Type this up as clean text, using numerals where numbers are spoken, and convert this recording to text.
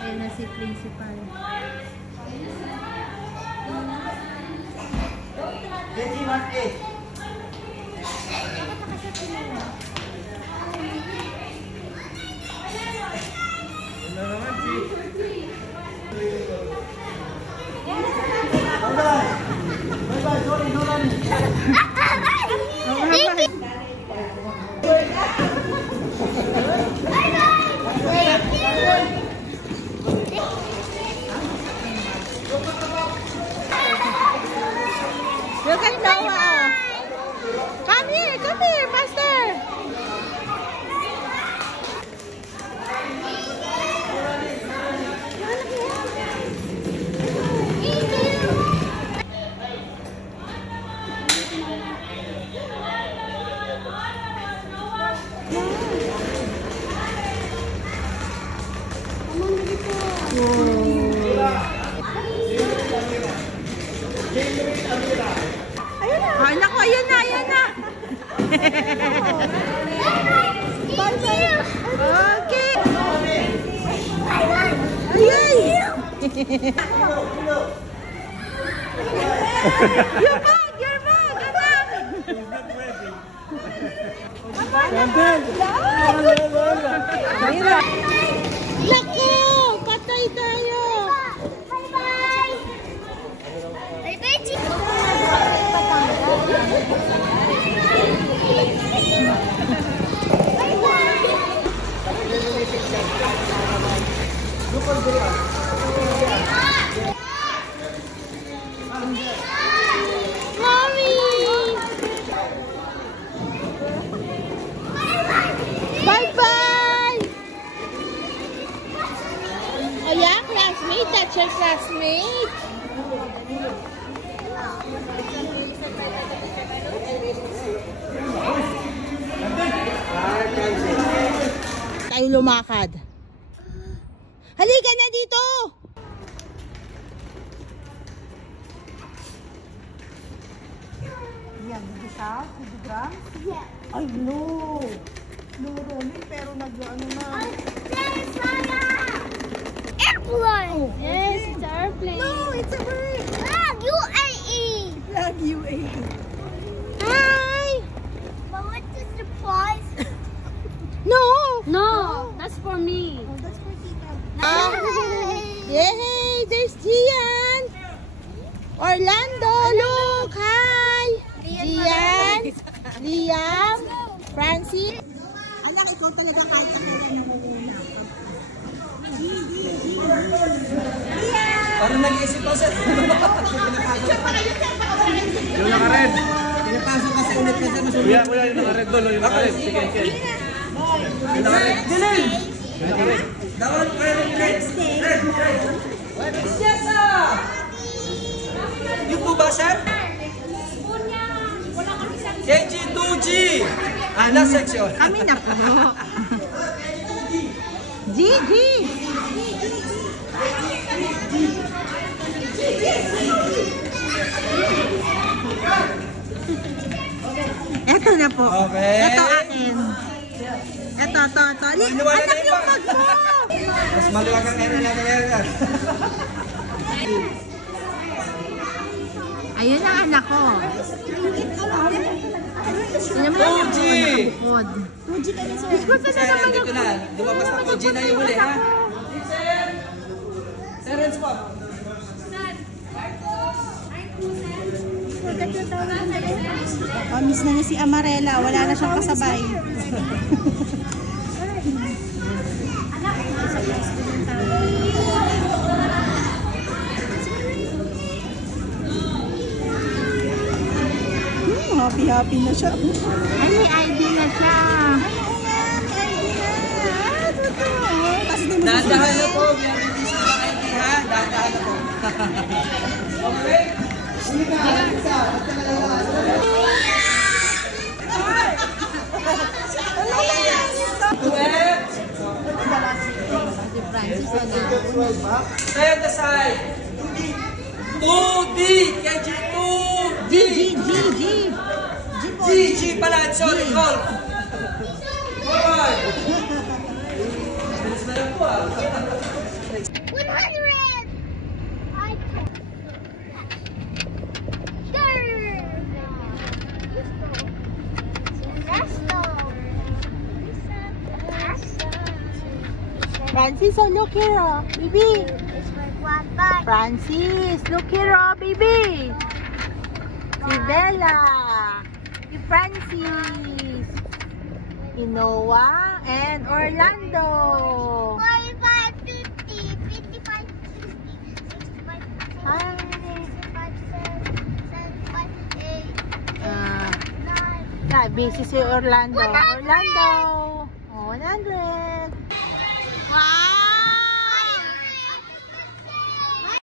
Ayan na si principal. Jadi mati. Bye-bye, sorry, no running. Look at Noah. Come here, Master. Ay, naku, ayan na. Okay. Ayay! Your bag, anak! Naku! Patay tayo! Bye-bye! Bye-bye, Chico! Mommy! Bye-bye! Ayan, classmate. That's your classmate. Tayo lumakad. Halika na dito! Yan, hindi siya? Kilogram? Yeah. Ay, no! No, Romy, pero nag-ano na. There's airplane! Yes, it's an airplane. No, it's a bird. Flag UAE! Flag UAE. Hi! But what's the surprise? No! No, that's for me. Oh, that's for Tita. Yay! There's Gian! Orlando, look! Hi! Gian! Liam! Francis! Anak, ikaw talaga kahit kailan namumuna. Parang nag-iisip ako, sir. Yung naka-red. Pinapasok ka sa ulit kasi masulit. Kuya, yung naka-red doon. Yung naka-red. Sige. Yung naka-red. Dilin! Down, red. Yes, sir! Yung po ba, sir? KG, 2G! Last section. Kami na po. Gigi! Eto na po. Okay. Eto akin. Eto. Anak yung bag mo! Mas maluwag ang natin. Ayun ang anak ko. Tignan mo lang yung 2G! bukod. 2G kami, sir. Sir, nandito na. Lumabas na 2G na yung huli, ha? Sir, red spot. Miss na niya si Amarela. Wala na siyang kasabay. Happy na siya. Ay, may ID na siya. Dahan-dahan na po. Dahan-dahan na po. Okay? Stay on the side. 2D. KG 2D. G. G pala. Sorry, call. Forward. Francis, oh, look here, oh. Baby. It's my grandpa. Francis, look here, oh, baby. Si Bella. Si Francis. Si Noah and Orlando. 45, 50, 55, 60, 65, Hi. 65, 75, 8, Ah, 9. busy si Orlando. 100. Orlando. Oh, 100.